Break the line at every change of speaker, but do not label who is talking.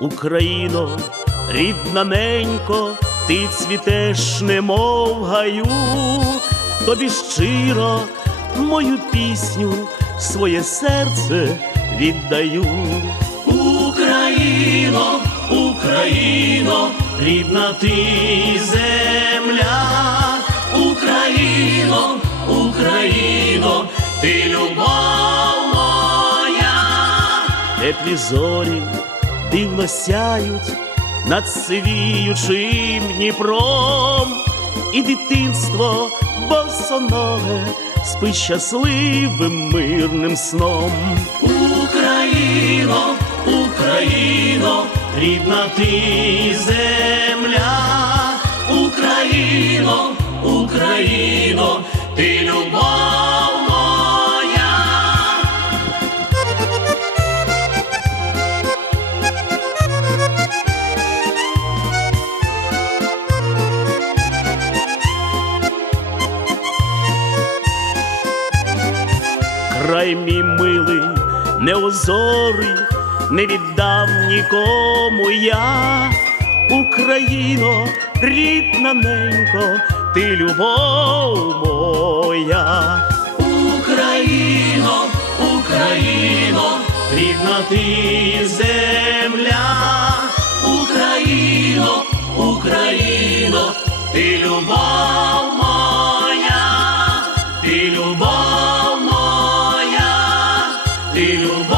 Україно, рідна ненько, ти цвітеш, немов гаю, тобі щиро мою пісню, своє серце віддаю. Україно, Україно, рідна ти земля, Україно, Україно, ти любов моя, теплі зорі дивно сяють над сивіючим Дніпром, і дитинство босоноге спить щасливим мирним сном. Україно, Україно, рідна ти земля, Україно, Україно, ти любов Край мій милий, неозорий, не віддам нікому я, Україно, рідна ненько, ти любов моя, Україно, Україно, рідна ти земля, Україно, Україно, ти любов 一路。